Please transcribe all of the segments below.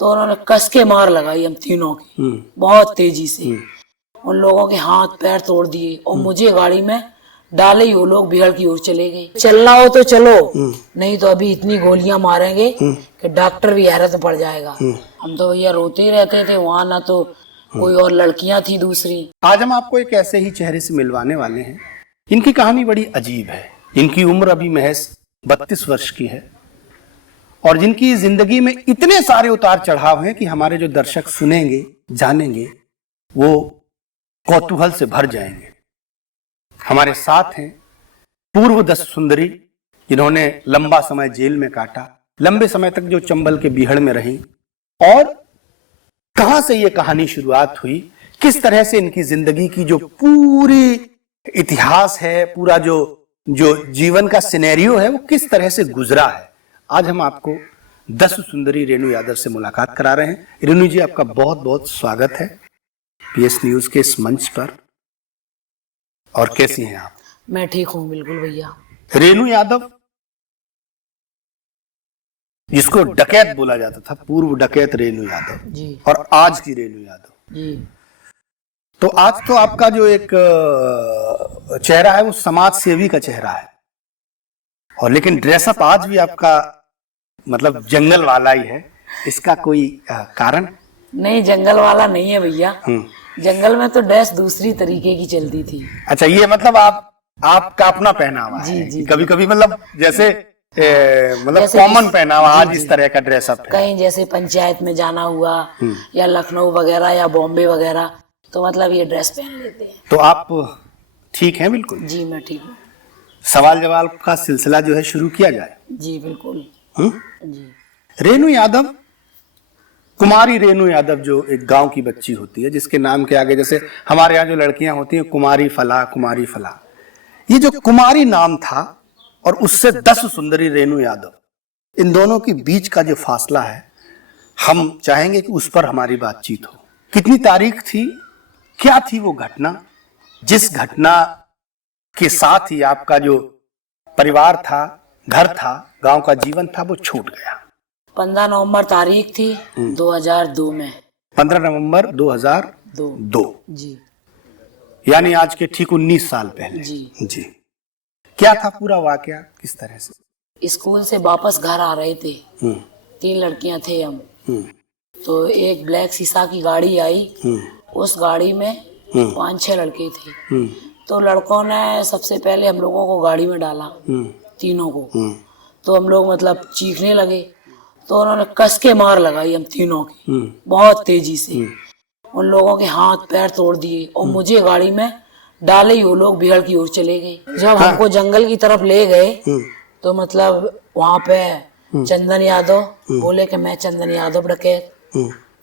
तो उन्होंने कस के मार लगाई हम तीनों की, बहुत तेजी से। उन लोगों के हाथ पैर तोड़ दिए और मुझे गाड़ी में डाले ही वो लोग बिगड़ की ओर चले गए। चलना हो तो चलो, नहीं तो अभी इतनी गोलियां मारेंगे कि डॉक्टर भी हैरत में पड़ जाएगा। हम तो भैया रोते ही रहते थे, वहां ना तो कोई और लड़कियां थी दूसरी। आज हम आपको एक ऐसे ही चेहरे से मिलवाने वाले हैं। इनकी कहानी बड़ी अजीब है। इनकी उम्र अभी महज 32 वर्ष की है और जिनकी जिंदगी में इतने सारे उतार चढ़ाव हैं कि हमारे जो दर्शक सुनेंगे जानेंगे वो कौतूहल से भर जाएंगे। हमारे साथ हैं पूर्व 10 सुंदरी, जिन्होंने लंबा समय जेल में काटा, लंबे समय तक जो चंबल के बीहड़ में रही, और कहां से ये कहानी शुरुआत हुई, किस तरह से इनकी जिंदगी की जो पूरी इतिहास है, पूरा जो जीवन का सिनेरियो है, वो किस तरह से गुजरा है। आज हम आपको 10 सुंदरी रेणु यादव से मुलाकात करा रहे हैं। रेणु जी, आपका बहुत बहुत स्वागत है पीएस न्यूज के इस मंच पर। और कैसी हैं आप? मैं ठीक हूँ बिल्कुल भैया। रेणु यादव, जिसको डकैत बोला जाता था, पूर्व डकैत रेणु यादव जी, और आज की रेणु यादव जी। तो आज तो आपका जो एक चेहरा है वो समाज सेवी का चेहरा है, और लेकिन ड्रेसअप आज भी आपका मतलब जंगल वाला ही है। इसका कोई कारण? नहीं, जंगल वाला नहीं है भैया। जंगल में तो ड्रेस दूसरी तरीके की चलती थी। अच्छा, ये मतलब आपका अपना पहनावा है। जी, जी, कभी कभी मतलब जैसे मतलब कॉमन पहनावा, आज इस तरह का ड्रेसअप है। कहीं जैसे पंचायत में जाना हुआ या लखनऊ वगैरह या बॉम्बे वगैरह, तो मतलब ये ड्रेस पहन लेते हैं। तो आप ठीक हैं? बिल्कुल जी, मैं ठीक हूँ। सवाल जवाब का सिलसिला जो है शुरू किया जाए। जी बिल्कुल। जी। रेणु यादव, कुमारी रेणु यादव, जो एक गांव की बच्ची होती है, जिसके नाम के आगे जैसे हमारे यहाँ जो लड़कियां होती हैं कुमारी फला, कुमारी फला, ये जो कुमारी नाम था और उससे 10 सुंदरी रेणु यादव, इन दोनों के बीच का जो फासला है, हम चाहेंगे कि उस पर हमारी बातचीत हो। कितनी तारीख थी, क्या थी वो घटना, जिस घटना के साथ ही आपका जो परिवार था, घर था, गांव का जीवन था, वो छूट गया? 15 नवंबर तारीख थी 2002 में। 15 नवंबर 2002 जी, यानी आज के ठीक 19 साल पहले। जी। क्या था पूरा वाकया, किस तरह से? स्कूल से वापस घर आ रहे थे, 3 लड़कियां थे हम। तो एक ब्लैक शीशा की गाड़ी आई, उस गाड़ी में 5-6 लड़के थे। तो लड़कों ने सबसे पहले हम लोगों को गाड़ी में डाला, तीनों को। तो हम लोग मतलब चीखने लगे, तो उन्होंने कस के मार लगाई हम तीनों की, बहुत तेजी से। उन लोगों के हाथ पैर तोड़ दिए और मुझे गाड़ी में डाले ही वो लोग बिगड़ की ओर चले गए। जब हमको जंगल की तरफ ले गए तो मतलब वहाँ पे चंदन यादव बोले कि मैं चंदन यादव डकैत।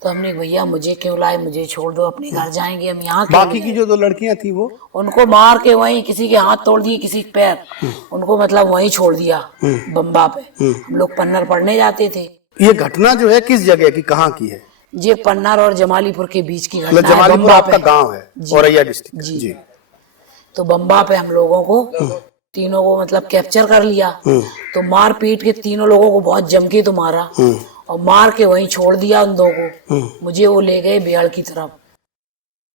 तो हमने भैया मुझे क्यों लाए, मुझे छोड़ दो, अपने घर जाएंगे हम। यहाँ बाकी की जो 2 लड़कियां थी वो? उनको मार के वहीं किसी के हाथ तोड़ दिए, किसी के पैर, उनको मतलब वहीं छोड़ दिया बम्बा पे। हम लोग पन्नर पढ़ने जाते थे। ये घटना जो है किस जगह की, कहाँ की है? ये पन्नर और जमालीपुर के बीच की घटना है। जमालीपुर आपका गांव है, औरैया डिस्ट्रिक्ट। जी। तो बम्बा पे हम लोगों को तीनों को मतलब कैप्चर कर लिया। तो मार पीट के तीनों लोगों को बहुत जम के तो मारा और मार के वहीं छोड़ दिया उन 2 को। मुझे वो ले गए बिहार की तरफ।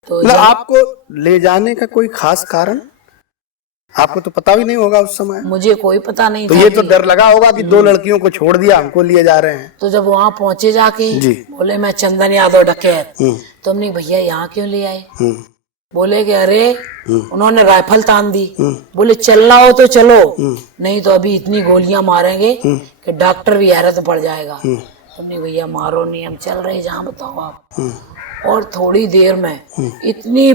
तो आपको ले जाने का कोई खास कारण? आपको तो पता भी नहीं होगा उस समय। मुझे कोई पता नहीं तो था। ये तो डर लगा होगा कि 2 लड़कियों को छोड़ दिया, हमको लिए जा रहे हैं। तो जब वहाँ पहुंचे जाके बोले मैं चंदन यादव डकैत। तो हमने भैया यहाँ क्यों ले आए? बोले कि अरे उन्होंने राइफल तान दी। बोले चलना हो तो चलो, नहीं तो अभी इतनी गोलियां मारेंगे कि डॉक्टर भी हैरत में पड़ जाएगा। हमने भैया मारो नहीं, हम चल रहे जहाँ बताओ आप। और थोड़ी देर में इतनी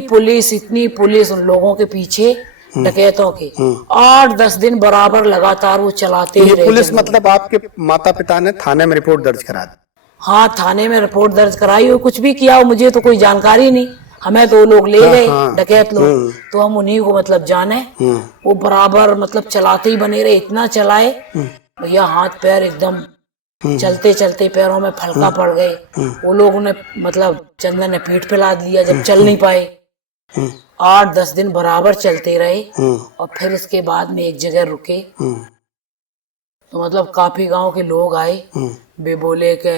पुलिस उन लोगों के पीछे, डकैतों के 8-10 दिन बराबर लगातार वो चलाते ही रहे। पुलिस मतलब आपके माता पिता ने थाने में रिपोर्ट दर्ज करा दी? हाँ, थाने में रिपोर्ट दर्ज कराई हो, कुछ भी किया हो, मुझे तो कोई जानकारी नहीं। हमें तो लोग ले गए, डकैत लोग, तो हम उन्हीं को मतलब जाने। वो बराबर मतलब चलाते ही बने रहे, इतना चलाए भैया हाथ पैर एकदम चलते चलते पैरों में फलका पड़ गए। वो लोगों ने मतलब चंदन ने पीठ पे लाद लिया जब चल नहीं पाए। 8-10 दिन बराबर चलते रहे और फिर इसके बाद में एक जगह रुके। तो मतलब काफी गांव के लोग आए, वे बोले कि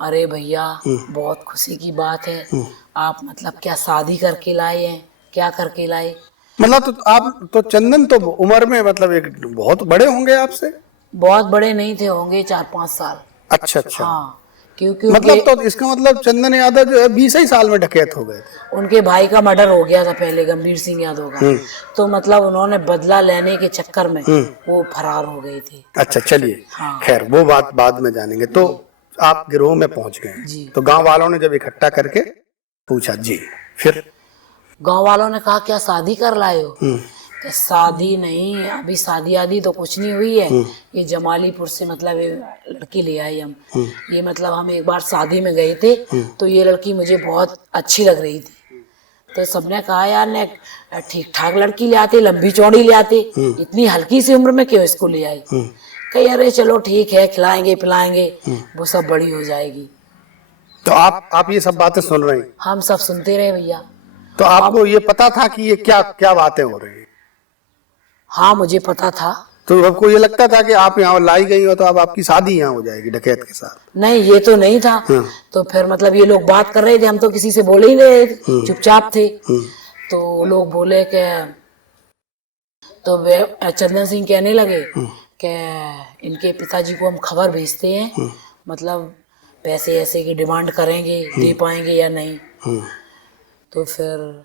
अरे भैया बहुत खुशी की बात है। आप मतलब क्या शादी करके लाए हैं, क्या करके लाए? मतलब तो आप तो चंदन तो उम्र में मतलब एक बहुत बड़े होंगे आपसे। बहुत बड़े नहीं थे, होंगे 4-5 साल। अच्छा अच्छा। हाँ, क्योंकि मतलब उनके तो इसका मतलब चंदन यादव जो है 20 ही साल में डकैत हो गए थे। उनके भाई का मर्डर हो गया था पहले, गंभीर सिंह यादव का। तो मतलब उन्होंने बदला लेने के चक्कर में वो फरार हो गए थे। अच्छा चलिए, हाँ। खैर वो बात बाद में जानेंगे। तो आप गिरोह में पहुंच गए, जी। तो गांव वालों ने जब इकट्ठा करके पूछा जी, फिर? गांव वालों ने कहा क्या शादी कर लाए हो? कि शादी नहीं, अभी शादी आदि तो कुछ नहीं हुई है। ये जमालीपुर से मतलब ये लड़की ले आई हम। ये मतलब हम एक बार शादी में गए थे, तो ये लड़की मुझे बहुत अच्छी लग रही थी। तो सबने कहा यार ने ठीक ठाक लड़की ले आते, लंबी चौड़ी ले आते, इतनी हल्की सी उम्र में क्यों इसको ले आई? कही अरे चलो ठीक है, खिलाएंगे पिलाएंगे, वो सब बड़ी हो जाएगी। तो आप ये सब बातें सुन रहे हैं? हम सब सुनते रहे भैया। तो आपको ये पता था कि ये क्या क्या बातें हो रही हैं? हाँ मुझे पता था। तो आपको ये लगता था कि आप यहाँ लाई गई हो तो अब आपकी शादी यहाँ हो जाएगी डकैत के साथ? नहीं ये तो नहीं था। तो फिर मतलब ये लोग बात कर रहे थे, हम तो किसी से बोले ही नहीं, चुपचाप थे। तो लोग बोले कि तो वे चंदन सिंह कहने लगे कि इनके पिताजी को हम खबर भेजते हैं, मतलब पैसे ऐसे की डिमांड करेंगे, दे पाएंगे या नहीं। तो फिर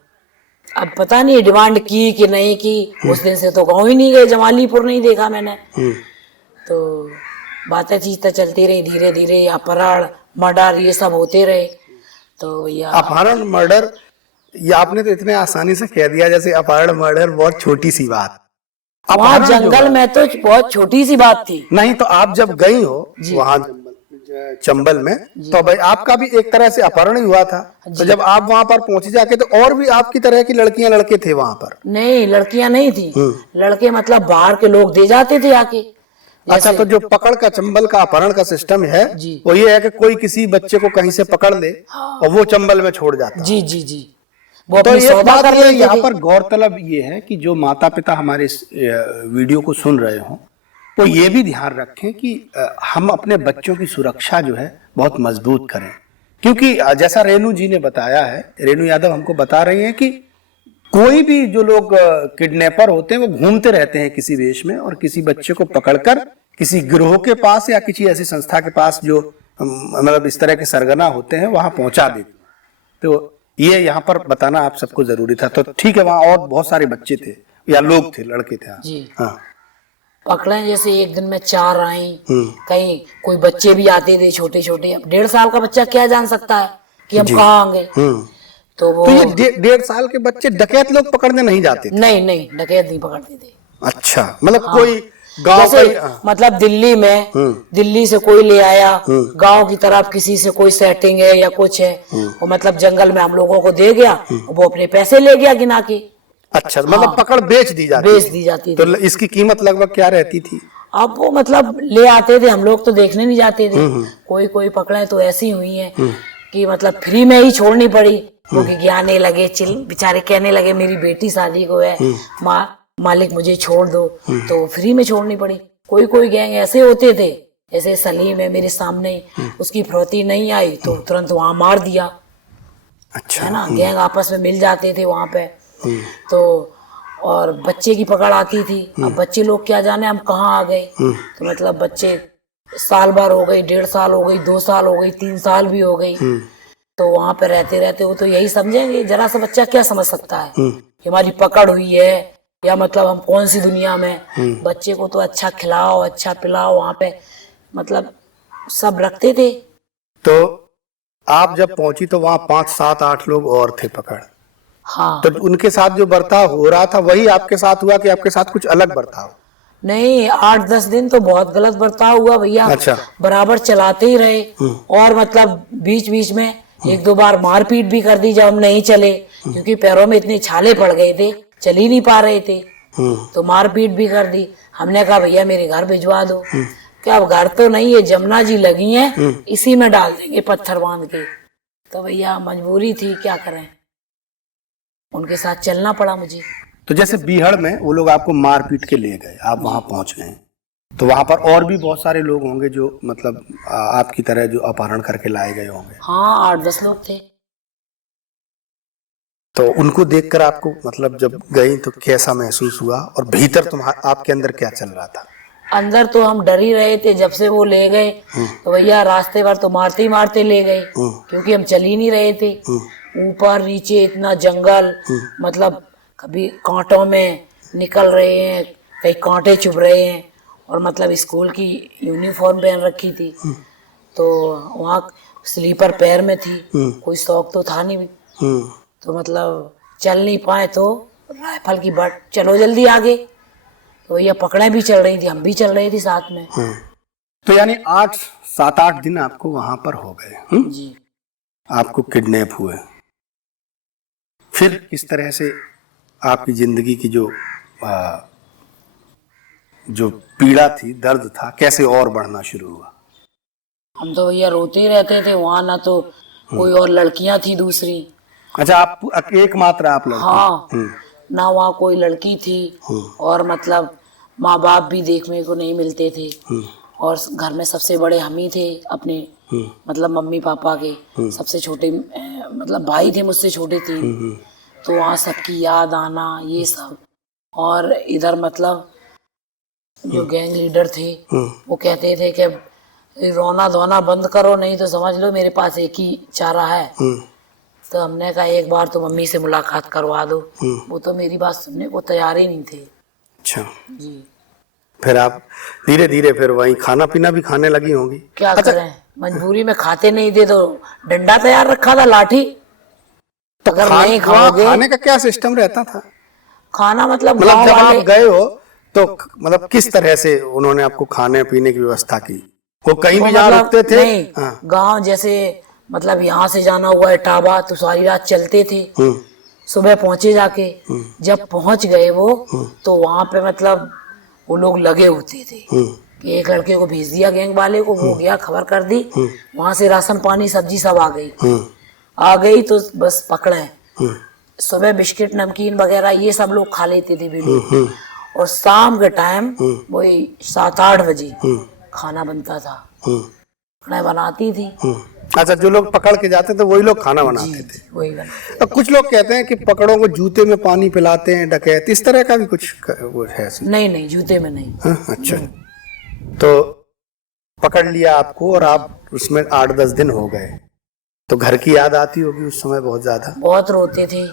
अब पता नहीं डिमांड की कि नहीं की। उस दिन से तो गाँव ही नहीं गए, जमालीपुर नहीं देखा मैंने। तो बातें चीजें चलती रही, धीरे धीरे अपहरण मर्डर ये सब होते रहे। तो भैया अपहरण मर्डर ये आपने तो इतने आसानी से कह दिया जैसे अपहरण मर्डर बहुत छोटी सी बात। वहाँ जंगल में तो बहुत छोटी सी बात थी। नहीं, तो आप जब गई हो वहाँ चंबल में, तो भाई आपका भी एक तरह से अपहरण ही हुआ था। तो जब आप वहाँ पर पहुंची जाके, तो और भी आपकी तरह की लड़कियां लड़के थे वहाँ पर? नहीं लड़कियां नहीं थी, लड़के मतलब बाहर के लोग दे जाते थे आके। अच्छा, तो जो पकड़ का चंबल का अपहरण का सिस्टम है वो ये है कि कोई किसी बच्चे को कहीं से पकड़ ले और वो चंबल में छोड़ जाता। जी जी जी, वो तो अपनी ये सौदा कर लेते थे। यहाँ पर गौरतलब ये है कि जो माता पिता हमारे इस वीडियो को सुन रहे हो वो ये भी ध्यान रखें कि हम अपने बच्चों की सुरक्षा जो है बहुत मजबूत करें। क्योंकि जैसा रेणु जी ने बताया है, रेणु यादव हमको बता रही हैं कि कोई भी जो लोग किडनैपर होते हैं वो घूमते रहते हैं किसी वेश में और किसी बच्चे को पकड़कर किसी गिरोह के पास या किसी ऐसी संस्था के पास जो मतलब इस तरह के सरगना होते हैं वहां पहुंचा देते। तो ये यहाँ पर बताना आप सबको जरूरी था। तो ठीक है, वहां और बहुत सारे बच्चे थे या लोग थे, लड़के थे। जी। हाँ, पकड़े जैसे एक दिन में 4 आई, कहीं कोई बच्चे भी आते थे छोटे छोटे। अब 1.5 साल का बच्चा क्या जान सकता है कि हम कहाँ आएंगे। तो वो तो ये 1.5 साल के बच्चे डकैत लोग पकड़ने नहीं जाते थे? नहीं नहीं डकैत नहीं पकड़ते थे। अच्छा, मतलब कोई गांव जैसे मतलब दिल्ली में दिल्ली से कोई ले आया, गांव की तरफ किसी से कोई सेटिंग है या कुछ है, वो मतलब जंगल में हम लोगों को दे गया, वो अपने पैसे ले गया गिना के। अच्छा, मतलब पकड़ बेच दी जाती थी। तो इसकी कीमत लगभग क्या रहती थी? अब वो मतलब ले आते थे, हम लोग तो देखने नहीं जाते थे। कोई कोई पकड़े तो ऐसी हुई है कि मतलब फ्री में ही छोड़नी पड़ी। वो गियाने लगे, चिल बेचारे कहने लगे मेरी बेटी शादी को है, मालिक मुझे छोड़ दो, तो फ्री में छोड़नी पड़ी। कोई कोई गैंग ऐसे होते थे, जैसे सलीम है मेरे सामने, उसकी फिरौती नहीं आई तो तुरंत वहां मार दिया। अच्छा, है ना, गैंग आपस में मिल जाते थे वहां पे। तो और बच्चे की पकड़ आती थी। अब बच्चे लोग क्या जाने हम कहाँ आ गए। तो मतलब बच्चे साल भर हो गई, 1.5 साल हो गई, 2 साल हो गई, 3 साल भी हो गई। तो वहां पे रहते रहते वो तो यही समझेंगे, जरा सा बच्चा क्या समझ सकता है कि हमारी पकड़ हुई है या मतलब हम कौन सी दुनिया में। बच्चे को तो अच्छा खिलाओ, अच्छा पिलाओ, वहां पे मतलब सब रखते थे। तो आप जब पहुंची तो वहां 5, 7, 8 लोग और थे पकड़। हाँ, तो उनके साथ जो बर्ताव हो रहा था वही आपके साथ हुआ कि आपके साथ कुछ अलग बर्ताव? नहीं 8-10 दिन तो बहुत गलत बर्ताव हुआ भैया। अच्छा। बराबर चलाते ही रहे और मतलब बीच बीच में 1-2 बार मारपीट भी कर दी जब हम नहीं चले, क्योंकि पैरों में इतने छाले पड़ गए थे, चल ही नहीं पा रहे थे। तो मारपीट भी कर दी। हमने कहा भैया मेरे घर भिजवा दो। क्या अब घर तो नहीं है, जमुना जी लगी हैं, इसी में डाल देंगे पत्थर बांध के। तो भैया मजबूरी थी, क्या करें, उनके साथ चलना पड़ा मुझे। तो जैसे बीहड़ में वो लोग आपको मार पीट के ले गए, आप वहां पहुंच गए, तो वहां पर और भी बहुत सारे लोग होंगे जो मतलब आपकी तरह जो अपहरण करके लाए गए होंगे। हाँ, 8-10 लोग थे। तो उनको देखकर आपको मतलब जब गई तो कैसा महसूस हुआ, और भीतर तुम्हारा आपके अंदर क्या चल रहा था? अंदर तो हम डर ही रहे थे, जब से वो ले गए तो भैया रास्ते भर तो मारते ही मारते ले गए, क्योंकि हम चल ही नहीं रहे थे। ऊपर नीचे इतना जंगल, मतलब कभी कांटों में निकल रहे हैं, कहीं कांटे चुभ रहे हैं, और मतलब स्कूल की यूनिफॉर्म पहन रखी थी, तो वहाँ स्लीपर पैर में थी, कोई शौक तो था नहीं, तो मतलब चल नहीं पाए, तो राइफल की बट चलो जल्दी आगे, तो भैया पकड़े भी चल रही थी, हम भी चल रहे थे साथ में। तो यानी 7-8 दिन आपको वहां पर हो गए। जी। आपको किडनैप हुए, फिर किस तरह से आपकी जिंदगी की जो पीड़ा थी, दर्द था, कैसे और बढ़ना शुरू हुआ? हम तो भैया रोते ही रहते थे, वहां ना तो कोई और लड़कियां थी दूसरी। अच्छा, आप एकमात्र आप लड़की? हाँ, ना वहाँ कोई लड़की थी, और मतलब माँ बाप भी देखने को नहीं मिलते थे, और घर में सबसे बड़े हम ही थे अपने, मतलब मम्मी पापा के सबसे छोटे, मतलब भाई थे मुझसे छोटे 3, तो वहाँ सबकी याद आना ये सब। और इधर मतलब जो गैंग लीडर थे वो कहते थे कि रोना धोना बंद करो, नहीं तो समझ लो मेरे पास एक ही चारा है। तो हमने कहा एक बार तो मम्मी से मुलाकात करवा दो, वो तो मेरी बात सुनने को तैयार ही नहीं थे। अच्छा जी। फिर आप धीरे धीरे फिर वहीं खाना पीना भी खाने लगी होंगी? क्या करें, मजबूरी में खाते नहीं थे, तो डंडा तैयार रखा था, लाठी, तो अगर नहीं खाओगे। खाने का क्या सिस्टम रहता था? खाना मतलब जब गांव आप वाले, गए हो तो मतलब किस तरह से उन्होंने आपको खाने पीने की व्यवस्था की? वो कहीं भी जहाँ मतलब रुकते थे? नहीं, हाँ। गांव जैसे मतलब यहाँ से जाना हुआ इटावा, तो सारी रात चलते थे, सुबह पहुंचे जाके, जब पहुंच गए वो, तो वहां पे मतलब वो लोग लगे होते थे कि एक लड़के को भेज दिया गैंग वाले को, वो गया खबर कर दी, वहां से राशन पानी सब्जी सब आ गई, तो बस पकड़े। सुबह बिस्किट नमकीन वगैरह ये सब लोग खा लेते थे भी लोग, और शाम के टाइम वही 7-8 बजे खाना बनता था, मैं बनाती थी। अच्छा, जो लोग पकड़ के जाते थे वही लोग खाना बनाते थे? वही बनाते। अब कुछ लोग कहते हैं कि पकड़ों को जूते में पानी पिलाते हैं डकैत, इस तरह का भी कुछ वो है? नहीं नहीं, जूते में नहीं। हाँ, अच्छा। तो पकड़ लिया आपको और आप उसमें 8-10 दिन हो गए, तो घर की याद आती होगी उस समय बहुत ज्यादा? बहुत रोते थे।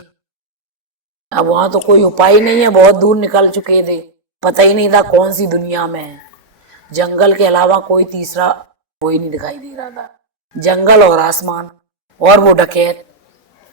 अब वहां तो कोई उपाय नहीं है, बहुत दूर निकल चुके थे, पता ही नहीं था कौन सी दुनिया में है। जंगल के अलावा कोई तीसरा कोई नहीं दिखाई दे रहा था, जंगल और आसमान और वो डकैत।